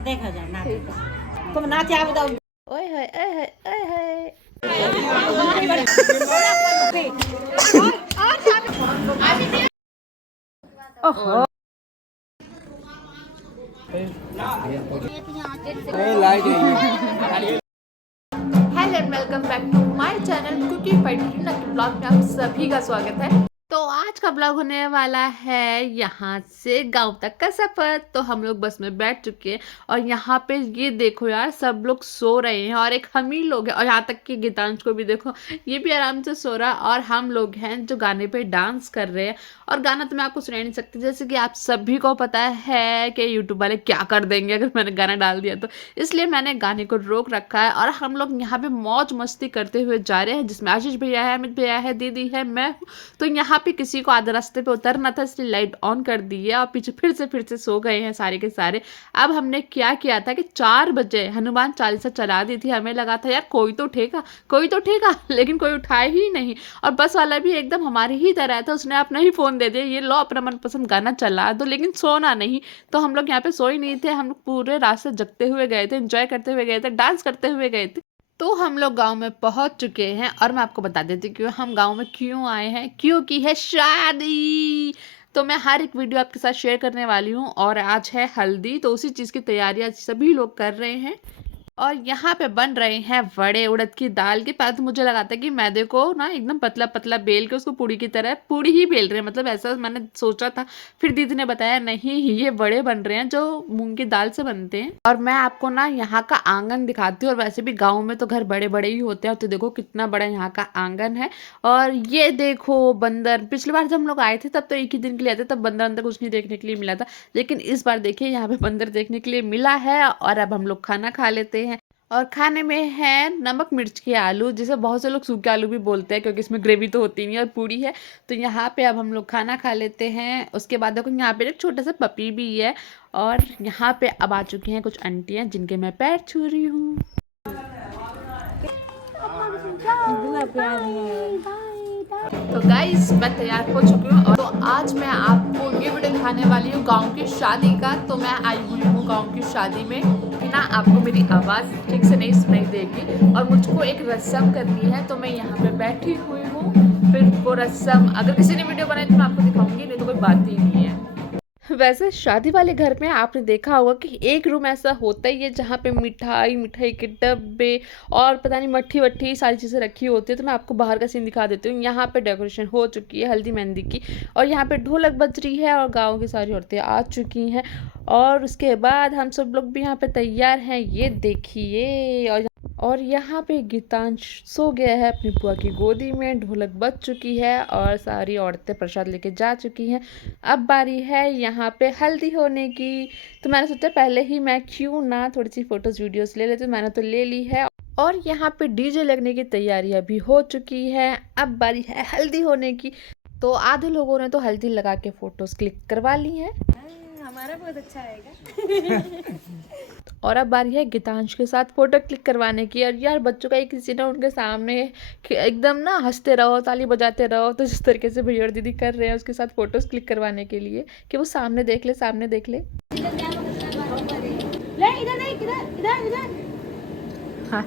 देखा जाए ना तुम नाचे आ बताओ। ओए है ओए है ओए है। ओहो hello and welcome back to my channel cooking by blog में आप सभी का स्वागत है। तो आज का ब्लॉग होने वाला है यहाँ से गांव तक का सफर। तो हम लोग बस में बैठ चुके हैं और यहाँ पे ये देखो यार, सब लोग सो रहे हैं और एक हम ही लोग हैं। और यहाँ तक कि गीतांश को भी देखो, ये भी आराम से सो रहा। और हम लोग हैं जो गाने पे डांस कर रहे हैं। और गाना तो मैं आपको सुना नहीं सकती, जैसे कि आप सभी को पता है कि यूट्यूब वाले क्या कर देंगे अगर मैंने गाना डाल दिया तो। इसलिए मैंने गाने को रोक रखा है और हम लोग यहाँ पे मौज मस्ती करते हुए जा रहे हैं, जिसमें आशीष भैया है, अमित भैया है, दीदी है, मैं हूँ। तो यहाँ पे किसी को आधे रास्ते पे उतरना था, इसलिए लाइट ऑन कर दी है और पीछे फिर से सो गए हैं सारे के सारे। अब हमने क्या किया था कि 4 बजे हनुमान चालीसा चला दी थी। हमें लगा था यार कोई तो उठेगा लेकिन कोई उठाए ही नहीं। और बस वाला भी एकदम हमारी ही तरह था, उसने अपना ही फोन दे दिया, ये लो अपना मनपसंद गाना चला दो, लेकिन सोना नहीं। तो हम लोग यहाँ पे सोए नहीं थे, हम लोग पूरे रास्ते जगते हुए गए थे, एंजॉय करते हुए गए थे, डांस करते हुए गए थे। तो हम लोग गांव में पहुंच चुके हैं और मैं आपको बता देती हूँ कि हम गांव में क्यों आए हैं, क्योंकि है शादी। तो मैं हर एक वीडियो आपके साथ शेयर करने वाली हूँ और आज है हल्दी, तो उसी चीज़ की तैयारियां सभी लोग कर रहे हैं। और यहाँ पे बन रहे हैं वड़े उड़द की दाल के। पहले तो मुझे लगा था कि मैदे को ना एकदम पतला पतला बेल के उसको पूड़ी की तरह पूड़ी ही बेल रहे हैं, मतलब ऐसा मैंने सोचा था। फिर दीदी ने बताया नहीं, ये वड़े बन रहे हैं जो मूंग की दाल से बनते हैं। और मैं आपको ना यहाँ का आंगन दिखाती हूँ। और वैसे भी गाँव में तो घर बड़े बड़े ही होते हैं, तो देखो कितना बड़ा यहाँ का आंगन है। और ये देखो बंदर, पिछली बार जब हम लोग आए थे तब तो एक ही दिन के लिए आए थे, तब बंदर अंदर कुछ नहीं देखने के लिए मिला था। लेकिन इस बार देखिए यहाँ पे बंदर देखने के लिए मिला है। और अब हम लोग खाना खा लेते हैं। और खाने में है नमक मिर्च के आलू, जिसे बहुत से लोग सूखे आलू भी बोलते हैं, क्योंकि इसमें ग्रेवी तो होती नहीं है और पूड़ी है। तो यहाँ पे अब हम लोग खाना खा लेते हैं। उसके बाद देखो यहाँ पे एक छोटा सा पपी भी है। और यहाँ पे अब आ चुकी हैं कुछ आंटियाँ जिनके मैं पैर छू रही हूँ। तो गाइस मैं तैयार हो चुकी हूँ और तो आज मैं आपको ये वीडियो दिखाने वाली हूँ गांव की शादी का। तो मैं आई हुई हूँ गांव की शादी में कि ना आपको मेरी आवाज़ ठीक से नहीं सुनाई देगी और मुझको एक रस्म करनी है। तो मैं यहाँ पे बैठी हुई हूँ, फिर वो रस्म अगर किसी ने वीडियो बनाई तो मैं आपको दिखाऊंगी, नहीं तो कोई बात ही नहीं है। वैसे शादी वाले घर में आपने देखा होगा कि एक रूम ऐसा होता ही है जहाँ पे मिठाई के डब्बे और पता नहीं मट्ठी वट्ठी सारी चीज़ें रखी होती है। तो मैं आपको बाहर का सीन दिखा देती हूँ। यहाँ पे डेकोरेशन हो चुकी है हल्दी मेहंदी की, और यहाँ पे ढोलक बज रही है और गाँव की सारी औरतें आ चुकी हैं। और उसके बाद हम सब लोग भी यहाँ पे तैयार हैं, ये देखिए। और यहाँ पे गीतांश सो गया है अपनी बुआ की गोदी में, ढोलक बज चुकी है और सारी औरतें प्रसाद लेके जा चुकी हैं। अब बारी है यहाँ पे हल्दी होने की। तो मैंने सोचा पहले ही मैं क्यों ना थोड़ी सी फोटोज वीडियोस ले लेती हूँ, मैंने तो ले ली है। और यहाँ पे डीजे लगने की तैयारियां भी हो चुकी है। अब बारी है हल्दी होने की। तो आधे लोगों ने तो हल्दी लगा के फोटोज क्लिक करवा ली हैं। हमारा बहुत अच्छा आएगा। और अब बारी है गीतांश के साथ फोटो क्लिक करवाने की। और यार बच्चों का एक किसी ने उनके सामने एकदम ना हंसते रहो, ताली बजाते रहो। तो जिस तरीके से भैया और दीदी कर रहे हैं उसके साथ फोटोज क्लिक करवाने के लिए कि वो सामने देख ले, सामने देख ले। इधर नहीं, इधर हाँ।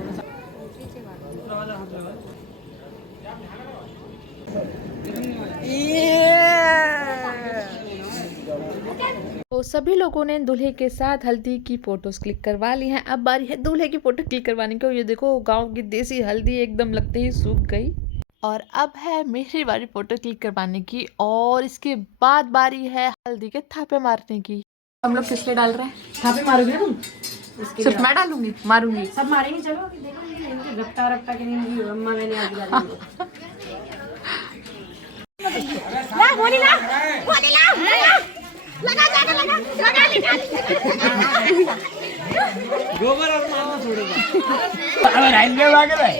तो सभी लोगों ने दूल्हे के साथ हल्दी की फोटोज क्लिक करवा ली हैं। अब बारी है दूल्हे की फोटो क्लिक करवाने की। ये देखो गांव की देसी हल्दी एकदम लगते ही सूख गई। और अब है मेरी बारी फोटो क्लिक करवाने की। और इसके बाद बारी है हल्दी के थापे मारने की। हम लोग किसके डाल रहे हैं? थापे मारोगे तुम? सिर्फ मैं डालूंगी? मारूंगी सब मारेंगे। चलो देखो इनके रफ्ता के नहीं अम्मा मैंने आज डाली। ला गोली ला लगा जाकर लगा गोबर और मामा छोड़ेगा। अब रेलवे वागे भाई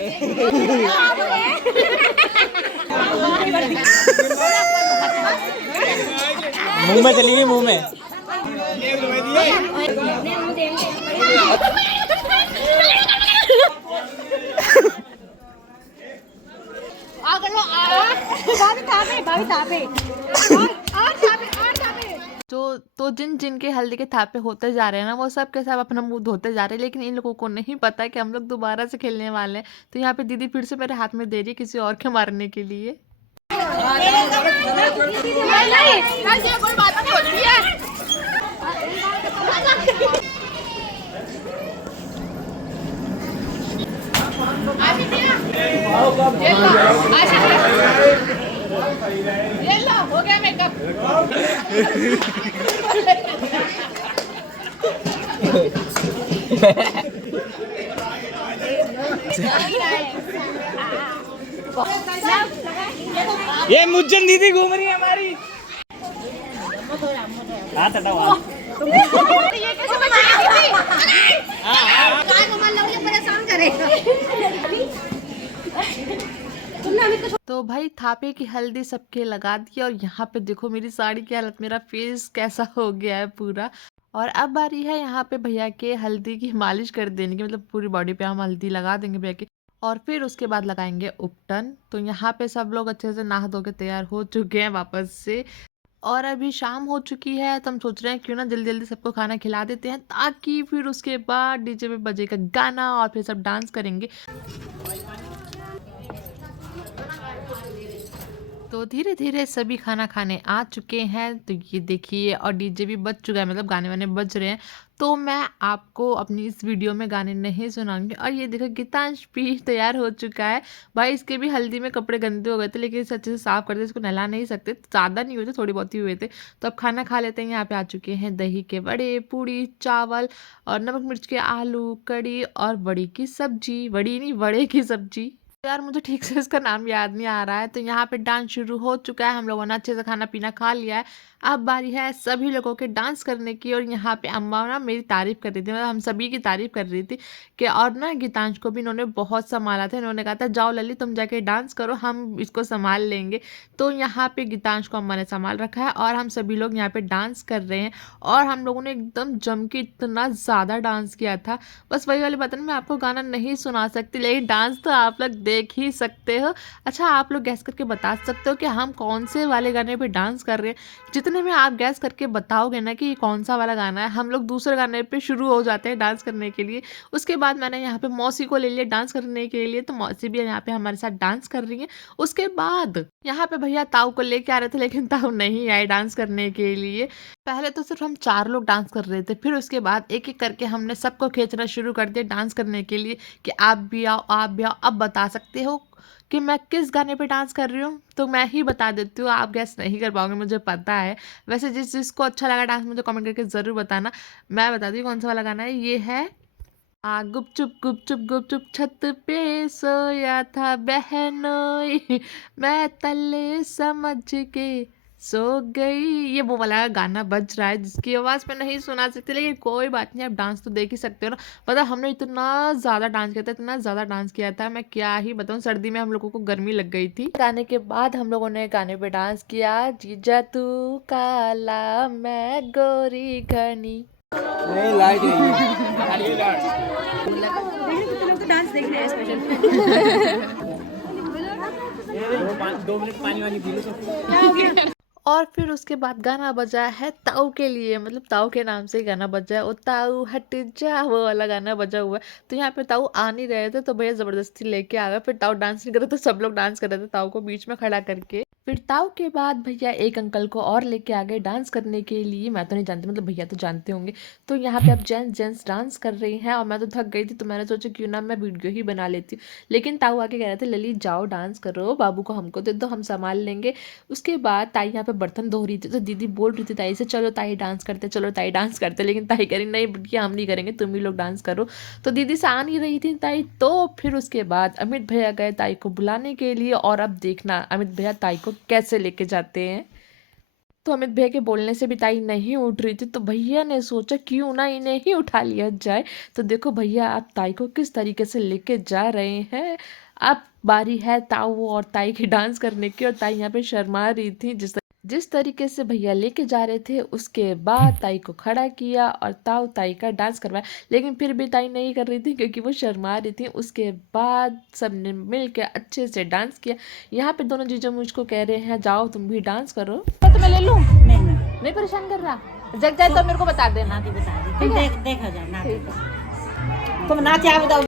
मुंह में चली गई, मुंह में। जो तो जिन जिन के हल्दी के थापे होते जा रहे हैं ना, वो सब के सब अपना मुंह धोते जा रहे हैं, लेकिन इन लोगों को नहीं पता है कि हम लोग दोबारा से खेलने वाले हैं। तो यहाँ पे दीदी फिर से मेरे हाथ में दे रही है किसी और के मारने के लिए। कोई बात नहीं होती है। ये लो, हो गया मेकअप। ये मुज्जन दीदी घूम रही है हमारी। हाथ हटाओ। ये कैसे बचेगी? काय को मान लो ये परेशान करेगा। तो भाई थापे की हल्दी सबके लगा दी और यहाँ पे देखो मेरी साड़ी की हालत, मेरा फेस कैसा हो गया है पूरा। और अब बारी है यहाँ पे भैया के हल्दी की मालिश कर देने की, मतलब पूरी बॉडी पे हम हल्दी लगा देंगे भैया की और फिर उसके बाद लगाएंगे उपटन। तो यहाँ पे सब लोग अच्छे से नहा धो के तैयार हो चुके हैं वापस से और अभी शाम हो चुकी है। तो हम सोच रहे हैं क्यों ना जल्दी जल्दी सबको खाना खिला देते हैं, ताकि फिर उसके बाद डीजे पे बजेगा गाना और फिर सब डांस करेंगे। तो धीरे धीरे सभी खाना खाने आ चुके हैं। तो ये देखिए और डीजे भी बज चुका है, मतलब गाने वाने बज रहे हैं। तो मैं आपको अपनी इस वीडियो में गाने नहीं सुनाऊंगी। और ये देखो गीतांश भी तैयार हो चुका है। भाई इसके भी हल्दी में कपड़े गंदे हो गए थे, लेकिन इसे अच्छे से साफ करते, इसको नहला नहीं सकते, ज़्यादा नहीं हुए थे, थोड़ी बहुत ही हुए थे। तो अब खाना खा लेते हैं। यहाँ पे आ चुके हैं दही के बड़े, पूड़ी, चावल और नमक मिर्च के आलू, कड़ी और बड़ी की सब्जी, बड़ी नहीं बड़े की सब्जी। यार मुझे ठीक से इसका नाम याद नहीं आ रहा है। तो यहाँ पे डांस शुरू हो चुका है, हम लोगों ने अच्छे से खाना पीना खा लिया है। अब बारी है सभी लोगों के डांस करने की। और यहाँ पे अम्मा ना मेरी तारीफ कर रही थी, मतलब हम सभी की तारीफ कर रही थी कि और ना गीतांश को भी इन्होंने बहुत संभाला था। इन्होंने कहा था जाओ लली तुम जाके डांस करो, हम इसको संभाल लेंगे। तो यहाँ पे गीतांश को अम्मा ने संभाल रखा है और हम सभी लोग यहाँ पे डांस कर रहे हैं। और हम लोगों ने एकदम जम के इतना ज़्यादा डांस किया था। बस वही वाली बात है ना, मैं आपको गाना नहीं सुना सकती, लेकिन डांस तो आप लोग देख ही सकते हो। अच्छा आप लोग गैस करके बता सकते हो कि हम कौन से वाले गाने पे डांस कर रहे हैं। जितने में आप गैस करके बताओगे ना कि ये कौन सा वाला गाना है, हम लोग दूसरे गाने पे शुरू हो जाते हैं डांस करने के लिए। उसके बाद मैंने यहाँ पे मौसी को ले लिया डांस करने के लिए, तो मौसी भी यहाँ पे हमारे साथ डांस कर रही है। उसके बाद यहाँ पे भैया ताऊ को लेके आ रहे थे, लेकिन ताऊ नहीं आए डांस करने के लिए। पहले तो सिर्फ हम 4 लोग डांस कर रहे थे, फिर उसके बाद एक एक करके हमने सबको खींचना शुरू कर दिया डांस करने के लिए कि आप भी आओ, आप भी आओ। अब बता सकते हो कि मैं किस गाने पे डांस कर रही हूँ? तो मैं ही बता देती हूँ, आप गैस नहीं कर पाओगे, मुझे पता है। वैसे जिसको अच्छा लगा डांस मुझे कमेंट करके ज़रूर बताना, मैं बता दी कौन सा वाला गाना है। ये है गुपचुप गुपचुप गुपचुप छत पे सोया था बहनोई, मैं तले समझ के सो गई। ये वो वाला गाना बज रहा है जिसकी आवाज़ मैं नहीं सुना सकती, लेकिन कोई बात नहीं, आप डांस तो देख ही सकते हो ना। पता हमने इतना ज़्यादा डांस किया था, इतना ज़्यादा डांस किया था, मैं क्या ही बताऊँ। सर्दी में हम लोगों को गर्मी लग गई थी। गाने के बाद हम लोगों ने गाने पे डांस किया, जीजा तू काला मैं गोरी घनी। नहीं लाइट नहीं है। लोग तो डांस देख रहे हैं स्पेशल। 2 मिनट पानी वानी पी लो। और फिर उसके बाद गाना बजा है ताऊ के लिए, मतलब ताऊ के नाम से ही गाना बजा है। ओ ताऊ हट जा, वो वाला गाना बजा हुआ है। तो यहाँ पे ताऊ आ नहीं रहे थे, तो भैया ज़बरदस्ती लेके आ गए। फिर ताऊ डांस नहीं कर रहे, तो सब लोग डांस कर रहे थे ताऊ को बीच में खड़ा करके। फिर ताऊ के बाद भैया एक अंकल को और लेके आ गए डांस करने के लिए। मैं तो नहीं जानती, मतलब भैया तो जानते होंगे। तो यहाँ पे अब जेंट्स डांस कर रही हैं और मैं तो थक गई थी, तो मैंने सोचा क्यों ना मैं वीडियो ही बना लेती हूँ। लेकिन ताऊ आके कह रहे थे लली जाओ डांस करो, बाबू को हमको दे दो, हम संभाल लेंगे। उसके बाद ताई यहाँ पे बर्तन धो रही थी, तो दीदी बोल रही थी ताई से चलो ताई डांस करते, चलो ताई डांस करते। लेकिन ताई कह रही नहीं बिटिया हम नहीं करेंगे, तुम ही लोग डांस करो। तो दीदी से आ नहीं रही थी ताई। तो फिर उसके बाद अमित भैया गए ताई को बुलाने के लिए। और अब देखना अमित भैया ताई को कैसे लेके जाते हैं। तो अमित भैया के बोलने से भी ताई नहीं उठ रही थी, तो भैया ने सोचा क्यों ना इन्हें ही उठा लिया जाए। तो देखो भैया आप ताई को किस तरीके से लेके जा रहे हैं। अब बारी है ताऊ और ताई की डांस करने की, और ताई यहाँ पे शर्मा रही थी। जिस तरीके से भैया लेके जा रहे थे, उसके बाद ताई को खड़ा किया और ताऊ ताई का डांस करवाया। लेकिन फिर भी ताई नहीं कर रही थी क्योंकि वो शर्मा रही थी। उसके बाद सबने मिल के अच्छे से डांस किया। यहाँ पे दोनों जीजा मुझको कह रहे हैं जाओ तुम भी डांस करो। तो मैं ले लूँ, नहीं परेशान कर रहा। जग जाए तो मेरे को बता देना। नाती बता दी तुम देखो जा नाती तुम नाचे आ बताओ।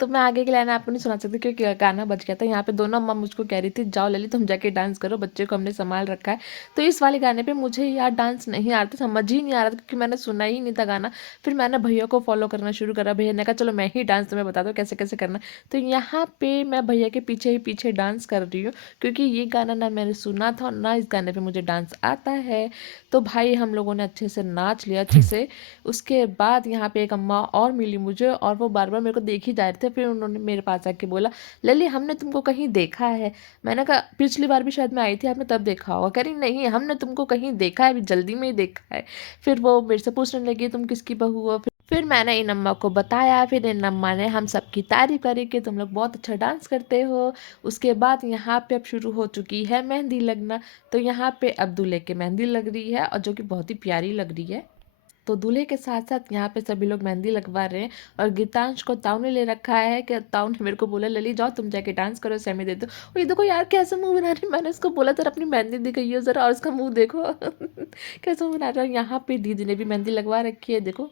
तो मैं आगे के लाइन आपको नहीं सुना सकती क्योंकि गाना बज गया था। यहाँ पे दोनों अम्मा मुझको कह रही थी जाओ लली तुम जाके डांस करो, बच्चे को हमने संभाल रखा है। तो इस वाले गाने पे मुझे यार डांस नहीं आ रहा था, समझ ही नहीं आ रहा था क्योंकि मैंने सुना ही नहीं था गाना। फिर मैंने भैया को फॉलो करना शुरू करा, भैया ने कहा चलो मैं ही डांस तुम्हें बता दूँ कैसे कैसे करना। तो यहाँ पे मैं भैया के पीछे ही पीछे डांस कर रही हूँ क्योंकि ये गाना ना मैंने सुना था और ना इस गाने पर मुझे डांस आता है। तो भाई हम लोगों ने अच्छे से नाच लिया अच्छे से। उसके बाद यहाँ पे एक अम्मा और मिली मुझे और वो बार बार मेरे को देख ही जा रहे थे। फिर उन्होंने मेरे पास आके बोला लली हमने तुमको कहीं देखा है। मैंने कहा पिछली बार भी शायद मैं आई थी आपने तब देखा होगा। कह रही नहीं हमने तुमको कहीं देखा है, अभी जल्दी में ही देखा है। फिर वो मेरे से पूछने लगी तुम किसकी बहू हो। फिर मैंने इन अम्मा को बताया, फिर इन अम्मा ने हम सबकी तारीफ करी कि तुम लोग बहुत अच्छा डांस करते हो। उसके बाद यहाँ पे अब शुरू हो चुकी है मेहंदी लगना। तो यहाँ पे अब दूल्हे की मेहंदी लग रही है और जो कि बहुत ही प्यारी लग रही है। तो दूल्हे के साथ साथ यहाँ पे सभी लोग मेहंदी लगवा रहे हैं और गीतांश को ताऊ ने ले रखा है कि ताऊ ने मेरे को बोला लली जाओ तुम जाके डांस करो सेमी दे दो। और ये देखो यार कैसे मुंह बना रही, मैंने उसको बोला जरा अपनी मेहंदी दिखाइए जरा और उसका मुंह देखो कैसे मुंह बना रहा है। यहाँ पे दीदी ने भी मेहंदी लगवा रखी है देखो।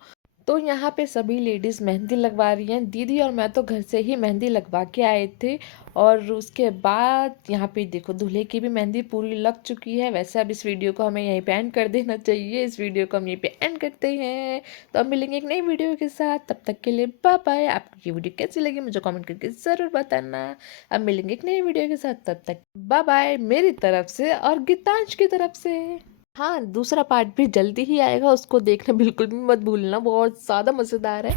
तो यहाँ पे सभी लेडीज़ मेहंदी लगवा रही हैं। दीदी और मैं तो घर से ही मेहंदी लगवा के आए थे। और उसके बाद यहाँ पे देखो दूल्हे की भी मेहंदी पूरी लग चुकी है। वैसे अब इस वीडियो को हमें यहीं पे एंड कर देना चाहिए। इस वीडियो को हम यहीं पे एंड करते हैं। तो अब मिलेंगे एक नई वीडियो के साथ, तब तक के लिए बाय बाय। आपको ये वीडियो कैसी लगी मुझे कमेंट करके ज़रूर बताना। अब मिलेंगे एक नई वीडियो के साथ, तब तक बाय बाय मेरी तरफ से और गीतांश की तरफ से। हाँ दूसरा पार्ट भी जल्दी ही आएगा, उसको देखना बिल्कुल भी मत भूलना, बहुत ज़्यादा मज़ेदार है।